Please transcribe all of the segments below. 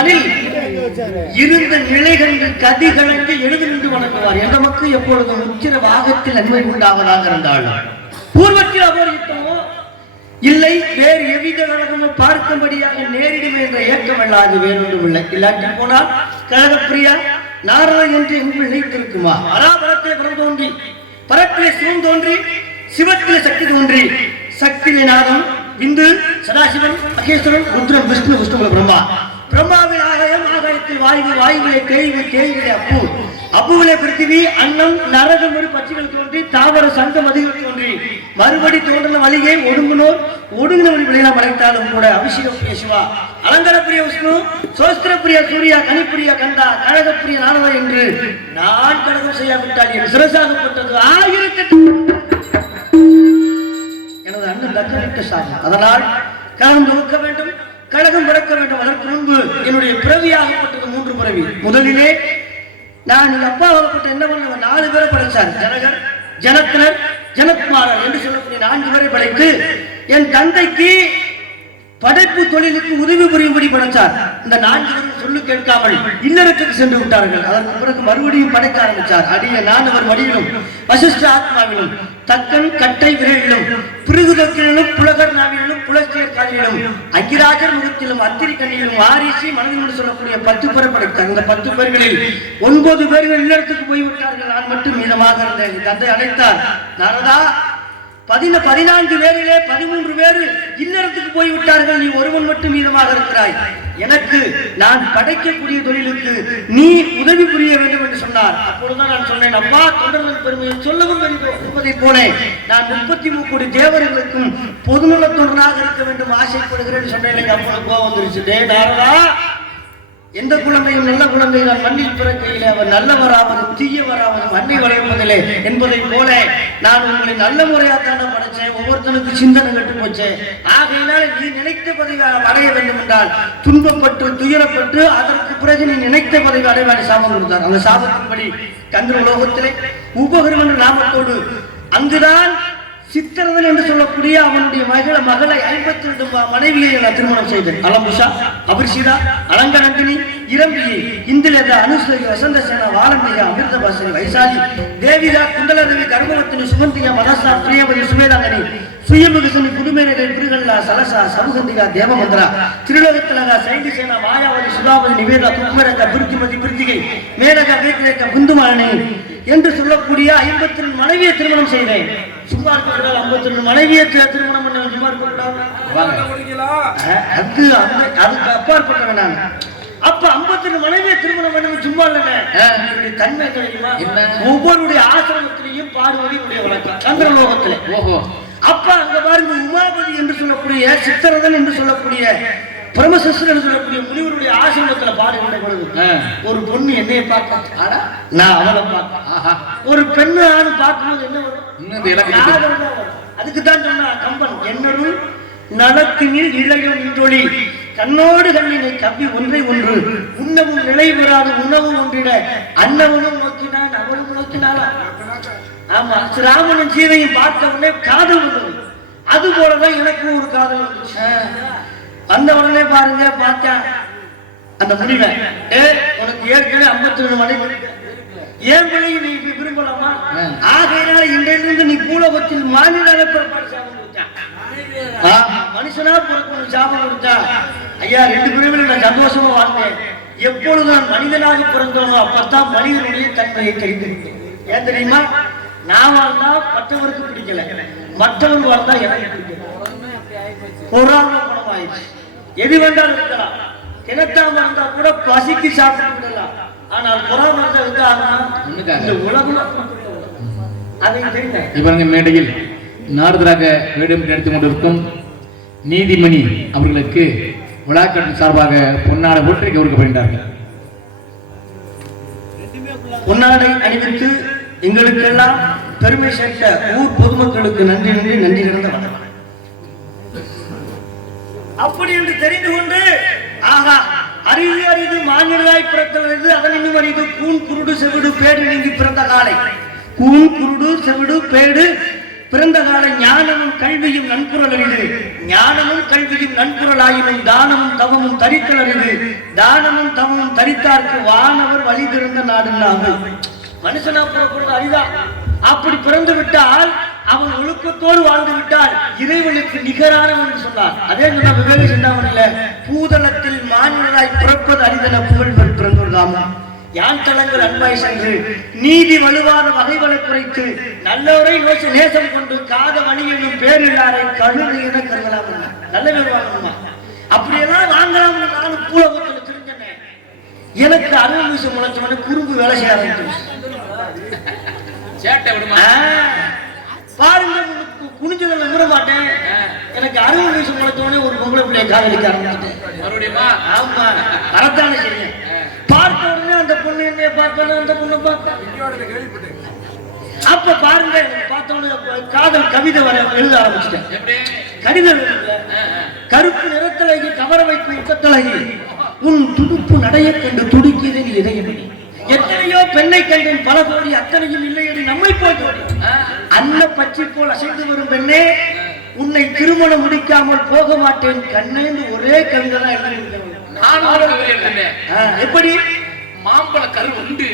பிரம்மாஜி இருந்த நிலை கண்டு கதி கலந்து எழுதி நின்று வணங்குவார். எந்த மக்கள் எப்பொழுதும் உச்சிர வாகத்தில் நன்மை உண்டாவதாக இருந்தாள் பூர்வத்தில் அபோரித்தமோ இல்லை வேறு எவ்வித கழகமும் பார்க்கும்படியாக நேரிடுமே என்ற ஏக்கம் அல்லாது வேறொன்றும் இல்லை இல்லாட்டி போனால் கழகப்பிரியா நாரதன் என்று எங்கு நினைத்திருக்குமா? அராபரத்தை பரம் தோன்றி பரத்திலே சிவம் தோன்றி சிவத்திலே சக்தி தோன்றி சக்தியிலே நாதம் இந்து சதாசிவன் மகேஸ்வரன் ருத்ரன் விஷ்ணு விஷ்ணு பிரம்மா. பிரம்மாவின் ஆகாயம் ஆகாயத்தில் வாயு வாயுவிலே தேய்வு தேய்விலே அப்பு. அப்புவிலே பிருத்திவி அன்னம் நரகம் ஒரு பட்சிகள் தோன்றி தாவர சந்த மதிகள் தோன்றி. மறுபடி தோன்றின வழியை ஒடுங்குனோர் ஒடுங்கின வழி விளையாட கூட அபிஷேகம் பிரிய சிவா. அலங்கர பிரிய விஷ்ணு சோஸ்திர பிரிய சூர்யா கனிப்பிரிய கண்டா கழகப்பிரிய நானவா என்று நான் கழகம் செய்யாவிட்டால் என் சிரசாகப்பட்டது ஆயிரத்தெட்டு. எனது அண்ணன் தக்கமிட்ட சாமி அதனால் கழகம் தொகுக்க வேண்டும் கழகம் பிறக்க வேண்டும் அதற்கு முன்பு என்னுடைய பிறவியாகப்பட்டது மூன்று பிறவி. முதலிலே நான் எங்க அப்பா என்ன பண்ண நாலு பேரை படைச்சார். ஜனகர் ஜனத்தினர் ஜனகுமாரர் என்று சொல்லக்கூடிய நான்கு பேரை படைத்து என் தந்தைக்கு படைப்பு தொழிலுக்கு உதவி புரியும்படி படைச்சார் இந்த நான்கு சொல்லு கேட்காமல் இல்லறத்துக்கு சென்று விட்டார்கள். அதற்கு பிறகு மறுபடியும் படைக்க ஆரம்பித்தார். அடிய நானவர் வடிவிலும் வசிஷ்ட ஆத்மாவிலும் தக்கன் கட்டை விரைவிலும் பிருகுதக்கிலும் புலகர் நாவிலும் புலஸ்தியர் காலிலும் அங்கிராஜர் முகத்திலும் அத்திரி கண்ணிலும் ஆரிசி மனதில் சொல்லக்கூடிய பத்து பேர் படைத்தார். இந்த பத்து பேர்களில் ஒன்பது பேர்கள் இல்லறத்துக்கு போய்விட்டார்கள். நான் மட்டும் மீதமாக இருந்தேன். தந்தை அழைத்தார். நாரதா பதின பதினான்கு பேரிலே பதிமூன்று பேரு இல்லறத்துக்கு போய்விட்டார்கள் நீ ஒருவன் மட்டும் மீதமாக இருக்கிறாய். எனக்கு நான் படைக்கக்கூடிய தொழிலுக்கு நீ உதவி புரிய வேண்டும் என்று சொன்னார். அப்பொழுதுதான் நான் சொன்னேன் அப்பா தொண்டர்கள் பெருமையை சொல்லவும் இருப்பதை போல நான் முப்பத்தி மூணு தேவர்களுக்கும் பொதுநல தொண்டனாக இருக்க வேண்டும் ஆசைப்படுகிறேன் சொன்னேன். எனக்கு அப்பொழுது கோபம் வந்துருச்சு. டே நாரதா எந்த குழந்தையும் நல்ல குழந்தை நான் மண்ணில் பிறக்கையில் அவர் நல்லவராவது தீயவராவது மண்ணை வரைவதில்லை என்பதை போல நான் உங்களை நல்ல முறையாக தானே படைச்சேன். ஒவ்வொருத்தனுக்கு சிந்தனை கட்டு போச்சேன் ஆகையினால் நீ நினைத்த பதவி அடைய வேண்டும் என்றால் துன்பப்பட்டு துயரப்பட்டு அதற்கு பிறகு நீ நினைத்த பதவி அடைவாடி சாபம் கொடுத்தார். அந்த சாபத்தின்படி கந்திர உலோகத்திலே உபகரம் என்ற நாமத்தோடு அங்குதான் சித்திரதன் என்று சொல்லக்கூடிய அவனுடைய மகள மகளை ஐம்பத்தி ரெண்டு மனைவியை நான் திருமணம் செய்தேன். அலம்புஷா அபிர்ஷிதா அலங்கநந்தினி இரம்பியை இந்திரத அனுசரி வசந்த சேனா வாலம்பிகா அமிர்தபாசனி வைசாலி தேவிதா குண்டலதேவி கர்மவத்தினி சுமந்திகா மனசா பிரியபதி சுமேதாங்கனி சுயமுகசனி புதுமேனகை பிருகல்லா சலசா சமுகந்திகா தேவமந்திரா திருலோகத்திலகா சைந்தி சேனா மாயாவதி சுதாவதி நிவேதா துக்மரக பிருத்திமதி பிருத்திகை மேலக வேக்கிரேக புந்துமானி என்று சொல்லக்கூடிய ஐம்பத்தி மனைவியை திருமணம் செய்தேன். சும்மா இருக்கிறார்கள் ஐம்பத்தி ரெண்டு மனைவியை திருமணம் பண்ண சும்மா அது அந்த- அதுக்கு அப்பாற்பட்டவன் நான். அப்ப ஐம்பத்தி ரெண்டு மனைவியை திருமணம் பண்ண சும்மா இல்லைங்க என்னுடைய தன்மை தெரியுமா? ஒவ்வொருடைய ஆசிரமத்திலையும் பார்வதியுடைய வழக்கம். சந்திரலோகத்திலே. ஓஹோ. அப்ப அங்க பாருங்க உமாபதி என்று சொல்லக்கூடிய சித்திரதன் என்று சொல்லக்கூடிய பிரமசஸ்தர் என்று சொல்லக்கூடிய முனிவருடைய ஆசிரமத்துல பாடுகின்ற பொழுது. ஒரு பொண்ணு என்னைய பார்க்க ஆனா? நான் அவளை பார்க்க ஆஹா. ஒரு பெண்ணு ஆணு பார்க்கும்போது என்ன வரும்? இன்னும் இந்த இலக்கணம் அதுக்கு தான் சொன்னா கம்பன் என்னருள் நடத்தினில் இளைய கண்ணோடு கண்ணினை கப்பி ஒன்றை ஒன்று. உண்ணவும் நிலை பெறாது உணவும் ஒன்றிட. அன்னவனும் நோக்கினான் அவனும் நோக்கினாளா? ஆமா ராமனும் சீதையும் பார்த்த உடனே காதல் வந்தது. அது போலதான் எனக்கும் ஒரு காதல் வந்துச்சு. வந்த உடனே பாருங்க பார்த்தா அந்த முடிவை. ஏ உனக்கு ஏற்கனவே ஐம்பத்தி ரெண்டு மணி ஏன் பிள்ளைங்க நீ விரும்பலாமா. ஆகையினால இன்றையிலிருந்து நீ பூலோகத்தில் மாநில மனுஷனா பிறக்கணும் சாபம் கொடுத்தா? ஐயா ரெண்டு பிரிவில் நான் சந்தோஷமா வாழ்ந்தேன். எப்பொழுது நான் மனிதனாக பிறந்தோனோ அப்பத்தான் மனிதனுடைய தன்மையை தெரிந்திருக்கேன் ஏன் தெரியுமா? நான் வாழ்ந்தா மற்றவருக்கு பிடிக்கல. மற்றவர் வாழ்ந்தா எனக்கு பிடிக்கல. பொறாம குணம் ஆயிடுச்சு எது வேண்டாலும் இருக்கலாம். கிணத்தாம இருந்தா கூட பசிக்கு சாப்பிட்டு விடலாம் ஆனால் பொறாம இருந்தா எங்க ஆகுனா ஒண்ணுக்காக. இந்த உலகம் அதை தெரியுங்க இவங்க மேடையில் நாரதராக வேடம் எடுத்துக் கொண்டிருக்கும் நீதிமணி அவர்களுக்கு விழாக்கட்டின் சார்பாக பொன்னாட ஊற்றி கௌரவிக்கப்படுகிறார்கள் பொன்னாடை அணிவித்து எங்களுக்கெல்லாம் பெருமை சேர்த்த ஊர் பொதுமக்களுக்கு நன்றி நன்றி நன்றி வணக்கம். அப்படி என்று தெரிந்து கொண்டு ஆகா அறிவு அறிவு மாநிலாய் பிறக்கிறது அதன் அறிவு கூன் குருடு செவிடு பேடு நீங்கி பிறந்த காலை. கூன் குருடு செவிடு பேடு பிறந்த கால ஞானமும் கல்வியும் நன்குரல் அறிது ஞானமும் கல்வியும் நன்குரலாயினும் தானமும் தவமும் தரித்தல் அறிது தானமும் தவமும் தரித்தார்க்கு வானவர் வழி திறந்த நாடு இல்லாமல். மனுஷனா புறப்படுறது அரிதான் அப்படி பிறந்து விட்டால் அவன் ஒழுக்கத்தோடு வாழ்ந்து விட்டால் இறைவனுக்கு நிகரானவன் என்று சொன்னார். அதே சொன்ன விவேக சிந்தாமணியில பூதளத்தில் மாநிலராய் பிறப்பது அரிதன புகழ்கள் பிறந்தோர் தாமம் யான் தலங்கள் அன்பாய் சென்று நீதி வலுவாத வகைகளை குறைத்து நல்லோரை நோசி நேசம் கொண்டு காத வழி என்னும் பேரில்லாரை கழுது என கருதலாம் நல்ல பேர் வாங்கணுமா? அப்படியெல்லாம் வாங்கலாம்னு நானும் பூலகத்தில் தெரிஞ்சனே எனக்கு அறுபது நிமிஷம் முளைச்சவன குறும்பு வேலை செய்ய ஆரம்பிச்சிருச்சு. சேட்டை விடுமா? ஆ, பாருங்க கு- குனிஞ்சதுல நிமிர மாட்டேன். எனக்கு அறுபது வயசு முளைச்சவனே ஒரு பொம்பளை பிள்ளைய காதலிக்க ஆரம்பிச்சிட்டேன். மறுபடியுமா? ஆமா வரத்தானே செய்யும் பார்த்த உடனே அந்த பொண்ணு என்னைய பார்த்தாலும் அந்த பொண்ணு பார்த்தா. அப்ப பாருங்க எனக்கு பார்த்த உடனே காதல் கவிதை வர எழுத ஆரம்பிச்சிட்டேன். எப்படி? கடிதம் கருப்பு நிறத்தழகி கவர வைக்கும் முகத்தழகி உன் துடுப்பு நடைய கண்டு துடிக்கிறது நீ இதயமணி எத்தனையோ பெண்ணை கண்டேன் பல கோடி அத்தனையும் இல்லையடி நம்மை போய் அன்ன பச்சை போல் அசைந்து வரும் பெண்ணே உன்னை திருமணம் முடிக்காமல் போக மாட்டேன். கண்ணேன்னு ஒரே கவிதை தான். ஆ, எப்படி? மாம்பழ கரு உண்டு.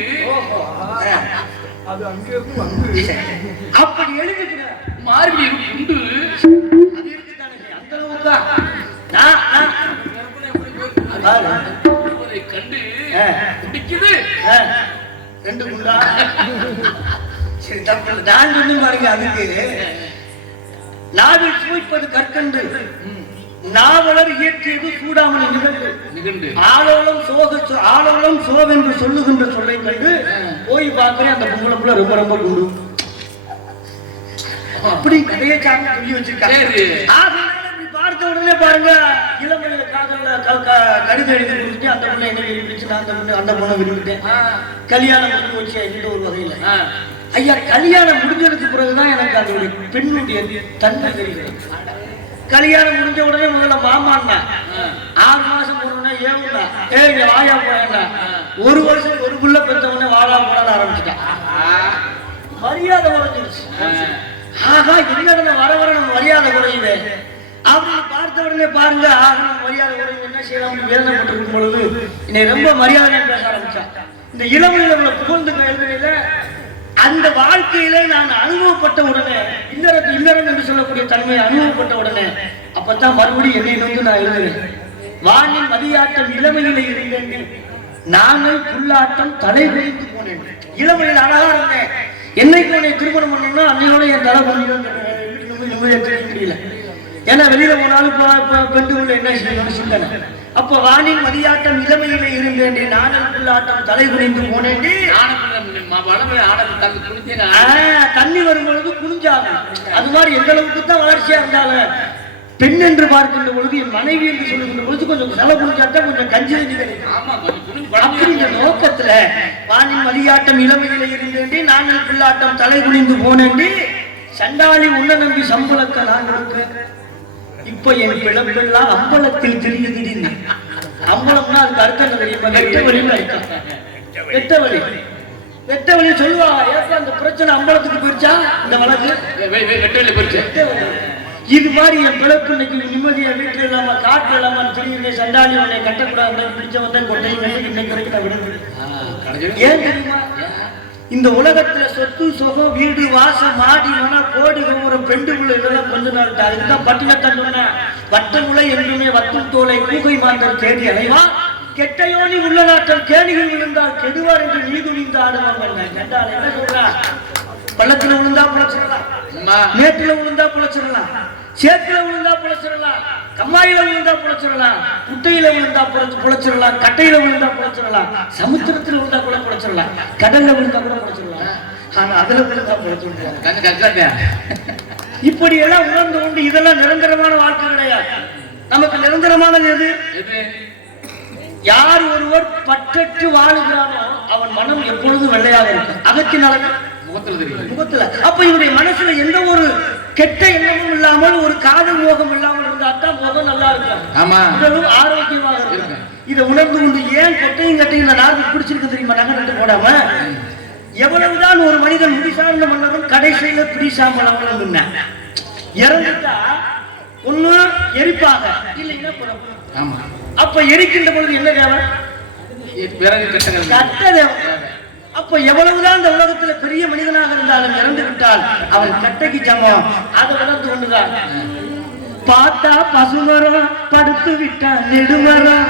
அப்படி எழுதிக்கிறேன் மார்பில் உண்டு. அந்த கண்டு. ரெண்டு குண்டா? சரி தப்பு. நான் சொன்ன பாருங்க அதுக்கு நாவில் சுவைப்பது கற்கண்டு. நாவலர் இயற்றியது சூடாமணி நிகழ்வு ஆளோளம் சோக ஆளோளம் சோவென்று சொல்லுகின்ற சொல்லை கண்டு போய் பார்க்கிறேன் அந்த புள்ள ரொம்ப ரொம்ப குண்டு. அப்படி கதையை சாமி சொல்லி வச்சிருக்காங்க. பார்த்த உடனே பாருங்க இளமையில காதல்ல க- க- கடிதம் எழுதி கொடுத்துட்டு அந்த பொண்ணை என்ன விரும்பிச்சு நான் அந்த பொண்ணு அந்த பொண்ணை விரும்பிட்டேன். கல்யாணம் முடிஞ்சு வச்சு என்கிட்ட ஒரு வகையில. ஐயா கல்யாணம் முடிஞ்சதுக்கு பிறகுதான் எனக்கு அதோடைய பெண்ணுடைய தன்மை தெரியும் கல்யாணம் முடிஞ்ச உடனே முதல்ல மாமான்னா ஆறு மாசம் போனோடனே ஏவுண்டா ஏய் இங்க வாயா போயண்டா ஒரு வருஷம் ஒரு புள்ள பெற்ற உடனே வாழா போடாத ஆரம்பிச்சிட்டான். மரியாதை குறைஞ்சிருச்சு. ஆகா என்னடா வர வர நம்ம மரியாதை குறையுது? அப்படின்னு பார்த்த உடனே பாருங்க ஆகா மரியாதை குறையுது என்ன செய்யலாம்? வேதனைப்பட்டு இருக்கும் பொழுது என்னை ரொம்ப மரியாதையா பேச ஆரம்பிச்சான் இந்த இளமையில உள்ள புகழ்ந்து எழுதுனையில அந்த வாழ்க்கையில நான் அனுபவப்பட்ட உடனே இன்னரத்து இன்னரம் என்று சொல்லக்கூடிய தன்மையை அனுபவப்பட்ட உடனே அப்பதான் மறுபடியும் என்னை நோக்கி நான் எழுதுகிறேன் வானின் மதியாட்டம் இளமையில இருந்தேன். நானே புல்லாட்டம் தலை வைத்து போனேன். இளமையில் அழகா இருந்தேன். என்னைக்கு உன்னை திருமணம் பண்ணணும்னா அன்னையோட என் தலை பண்ணிடும் நிம்மதியா முடியல. ஏன்னா வெளியில போனாலும் ப- இப்போ பெண்டு உள்ள என்ன சிந்தனை. அப்ப வானின் மதியாட்டம் இளமையில இருந்தேன். நானும் புல்லாட்டம் தலை குறைந்து போனேன் தண்ணி வரும் பொழுது குனிஞ்சாங்க. அது மாதிரி எந்த அளவுக்கு தான் வளர்ச்சியா இருந்தாலும் பெண் என்று பார்க்கின்ற பொழுது என் மனைவி என்று சொல்லுகின்ற பொழுது கொஞ்சம் செலவு குடிச்சாட்டா கொஞ்சம் கஞ்சி தண்ணி அப்படிங்கிற நோக்கத்துல வானின் மதியாட்டம் இளமையில இருந்தேண்டி நாங்கள் பிள்ளாட்டம் தலை குனிந்து போனேண்டி சண்டாளி உன்ன நம்பி சம்பளத்தை நான் கொடுப்பேன் இப்ப என் பிளப்பெல்லாம் அம்பலத்தில் தெரியுதுன்னு அம்பலம்னா அதுக்கு அர்த்தம் தெரியுமா? வெட்ட வழின்னு அர்த்தம். வெட்ட வழி வெட்ட வழி சொல்லுவாங்க. ஏப்பா அந்த பிரச்சனை அம்பலத்துக்கு போயிடுச்சா இந்த வழக்கு? போயிடுச்சு. இது மாதிரி என் இன்னைக்கு நிம்மதியா வீட்டுல இல்லாம காட்டுல இல்லாம தெரியுங்க சண்டாளி உன்னை கட்டக்கூடாது பிடிச்ச வந்தேன் கொட்டையும் கட்டி இன்னைக்கு வரைக்கும் நான் விடுறது ஏன் தெரியுமா? இந்த உலகத்துல சொத்து சுகம் வீடு வாசம் மாடி மன கோடி ஒரு பெண்டு பிள்ளை இதெல்லாம் கொஞ்ச நாள் தான். அதுக்குதான் பட்டினத்தான் சொன்னேன். வட்டமுலை என்றுமே வட்டும் தோலை கூகை மாந்தர் தேடி அலைவான். கெட்டையோனி உள்ள நாட்டம் கேணிகள் விழுந்தால் கெடுவார் என்று நீ துணிந்து ஆடுவாங்க கண்டால் என்ன சொல்றா பள்ளத்துல விழுந்தா புழைச்சிடலாம் மேட்டுல விழுந்தா புழைச்சிடலாம் சேத்துல விழுந்தா புழைச்சிடலாம் கம்மாயில விழுந்தா புழைச்சிடலாம் குட்டையில விழுந்தா புழைச்சு புழைச்சிடலாம் கட்டையில விழுந்தா புழைச்சிடலாம் சமுத்திரத்துல விழுந்தா கூட புழைச்சிடலாம் கடல்ல விழுந்தா கூட புழைச்சிடலாம் ஆனா அதுல விழுந்தா கஷ்டம் இப்படி எல்லாம் உணர்ந்து கொண்டு இதெல்லாம் நிரந்தரமான வாழ்க்கை கிடையாது. நமக்கு நிரந்தரமானது எது? யார் ஒருவர் பற்றற்று வாழுகிறானோ அவன் மனம் எப்பொழுதும் வெள்ளையாக இருக்கும். நலன் முகத்துல தெரியும் முகத்துல. அப்ப இவருடைய மனசுல எந்த ஒரு கெட்ட எண்ணமும் இல்லாமல் ஒரு காதல் மோகம் இல்லாமல் இருந்தா தான் முகம் நல்லா இருக்கும். ஆமா. உடலும் ஆரோக்கியமாக இருக்கும். இதை உணர்ந்து கொண்டு ஏன் கொட்டையும் கட்டையும் இந்த நாக்கு பிடிச்சிருக்கு தெரியுமா? நகை நட்டு போடாம? எவ்வளவுதான் ஒரு மனிதன் முடிசார்ந்த மன்னரும் கடைசியில பிடிசாமலவனும் இறந்துட்டா ஒண்ணு எரிப்பாக இல்லைன்னா. ஆமா. அப்ப எரிக்கின்ற பொழுது என்ன தேவை? பிறகு கட்டங்கள். கட்ட தேவை அப்ப எவ்வளவுதான் இந்த உலகத்துல பெரிய மனிதனாக இருந்தாலும் இறந்து விட்டால் அவன் கட்டைக்கு சமம் அதை வளர்ந்து கொண்டுதான் பார்த்தா பசுமரம் படுத்து விட்டா நெடுமரம்.